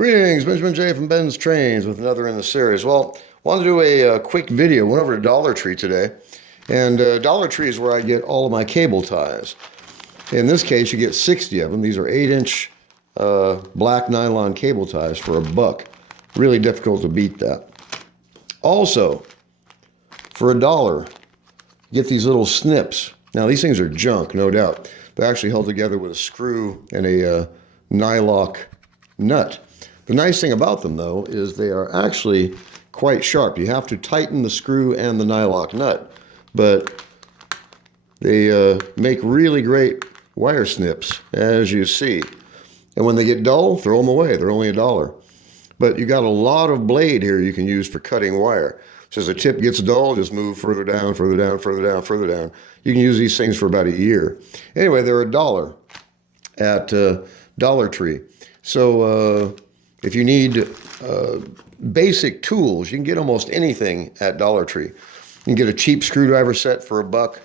Greetings, Benjamin J. from BENZTRAINZ with another in the series. Well, wanted to do a quick video. Went over to Dollar Tree today, and Dollar Tree is where I get all of my cable ties. In this case, you get 60 of them. These are 8-inch black nylon cable ties for $1. Really difficult to beat that. Also, for $1, get these little snips. Now, these things are junk, no doubt. They're actually held together with a screw and a nylock nut. The nice thing about them, though, is they are actually quite sharp. You have to tighten the screw and the nylock nut, but they make really great wire snips, as you see. And when they get dull, throw them away. They're only $1. But you got a lot of blade here you can use for cutting wire. So as the tip gets dull, just move further down, further down, further down, further down. You can use these things for about a year. Anyway, they're $1 at Dollar Tree. So if you need basic tools, you can get almost anything at Dollar Tree. You can get a cheap screwdriver set for $1,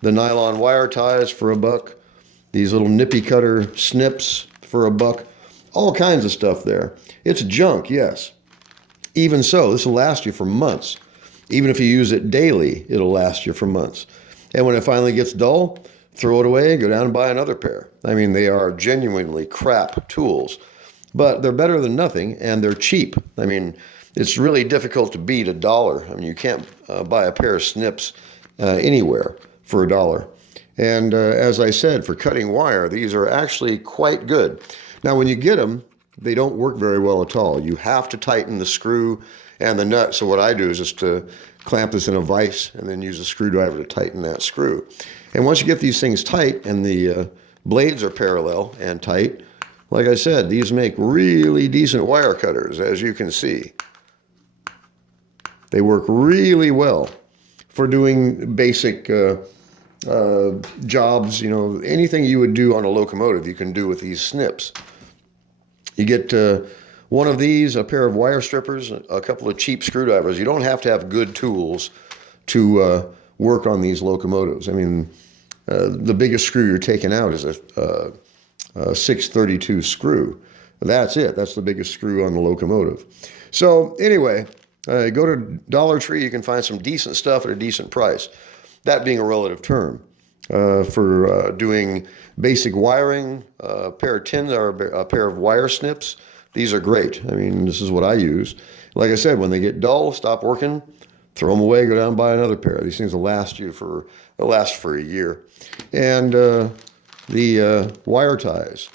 the nylon wire ties for $1, these little nippy cutter snips for $1, all kinds of stuff there. It's junk, yes. Even so, this will last you for months. Even if you use it daily, it'll last you for months. And when it finally gets dull, throw it away, go down and buy another pair. I mean, they are genuinely crap tools, but they're better than nothing, and they're cheap. I mean, it's really difficult to beat $1. I mean, you can't buy a pair of snips anywhere for $1. And as I said, for cutting wire, these are actually quite good. Now, when you get them, they don't work very well at all. You have to tighten the screw and the nut. So what I do is just to clamp this in a vise and then use a screwdriver to tighten that screw. And once you get these things tight and the blades are parallel and tight, like I said, these make really decent wire cutters, as you can see. They work really well for doing basic jobs. You know, anything you would do on a locomotive, you can do with these snips. You get one of these, a pair of wire strippers, a couple of cheap screwdrivers. You don't have to have good tools to work on these locomotives. I mean, the biggest screw you're taking out is a 632 screw. That's it. That's the biggest screw on the locomotive. So anyway, go to Dollar Tree. You can find some decent stuff at a decent price. That being a relative term. For doing basic wiring, a pair of tins or a pair of wire snips. These are great. I mean, this is what I use. Like I said, when they get dull, stop working, throw them away, go down and buy another pair. These things will last for a year. And the wire ties,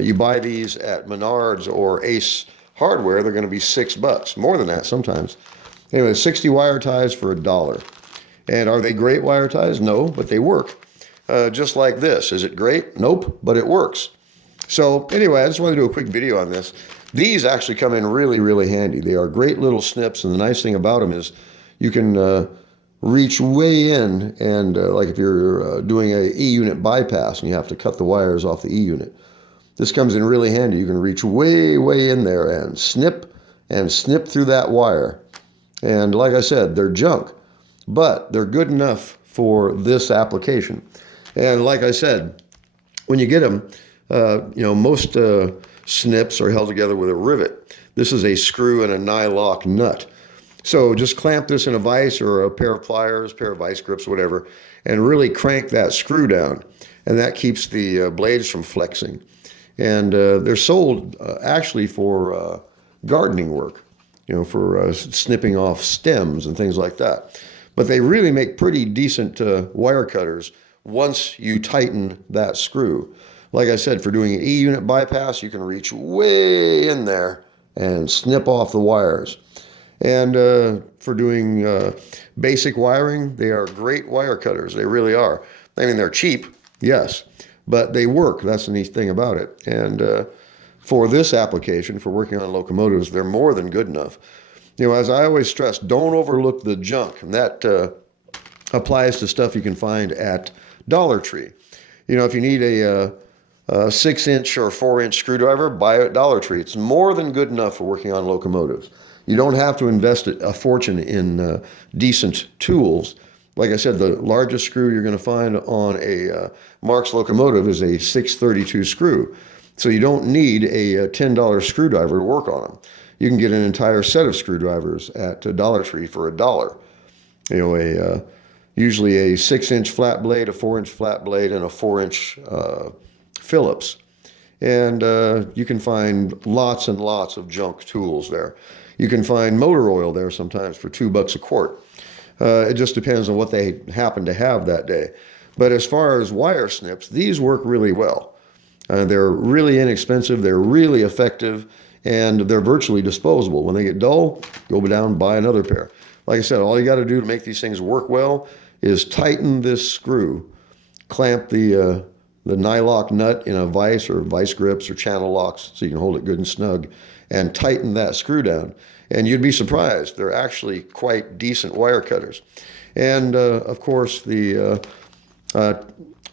you buy these at Menards or Ace Hardware, they're going to be $6, more than that sometimes. Anyway, 60 wire ties for $1. And are they great wire ties? No, but they work. Just like this. Is it great? Nope, but it works. So anyway, I just wanted to do a quick video on this. These actually come in really, really handy. They are great little snips, and the nice thing about them is you can reach way in, and like if you're doing a E-unit bypass and you have to cut the wires off the E-unit, this comes in really handy. You can reach way, way in there and snip through that wire. And like I said, they're junk, but they're good enough for this application. And like I said, when you get them, most snips are held together with a rivet. This is a screw and a nylock nut. So just clamp this in a vise or a pair of pliers, pair of vice grips, whatever, and really crank that screw down. And that keeps the blades from flexing. And they're sold actually for gardening work, for snipping off stems and things like that. But they really make pretty decent wire cutters once you tighten that screw. Like I said, for doing an E-unit bypass, you can reach way in there and snip off the wires. And for doing basic wiring, they are great wire cutters. They really are. I mean, they're cheap, yes, but they work. That's the neat thing about it. And for this application, for working on locomotives, they're more than good enough. As I always stress, don't overlook the junk. And that applies to stuff you can find at Dollar Tree. If you need a 6-inch or 4-inch screwdriver, buy it at Dollar Tree. It's more than good enough for working on locomotives. You don't have to invest a fortune in decent tools. Like I said, the largest screw you're going to find on a Marx locomotive is a 632 screw. So you don't need a $10 screwdriver to work on them. You can get an entire set of screwdrivers at Dollar Tree for $1. You know, usually a 6-inch flat blade, a 4-inch flat blade, and a 4-inch Phillips. And you can find lots and lots of junk tools there. You can find motor oil there sometimes for $2 a quart. It just depends on what they happen to have that day. But as far as wire snips, these work really well. They're really inexpensive, they're really effective, and they're virtually disposable. When they get dull, go down and buy another pair. Like I said, all you got to do to make these things work well is tighten this screw, clamp the nylock nut in a vise or vice grips or channel locks so you can hold it good and snug, and tighten that screw down. And you'd be surprised, they're actually quite decent wire cutters. And of course, the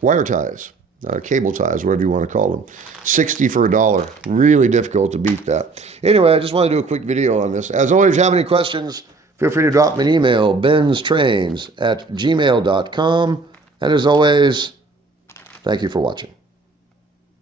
wire ties, cable ties, whatever you want to call them. 60 for $1. Really difficult to beat that. Anyway, I just want to do a quick video on this. As always, if you have any questions, feel free to drop me an email, BENZTRAINZ@gmail.com. And as always, thank you for watching.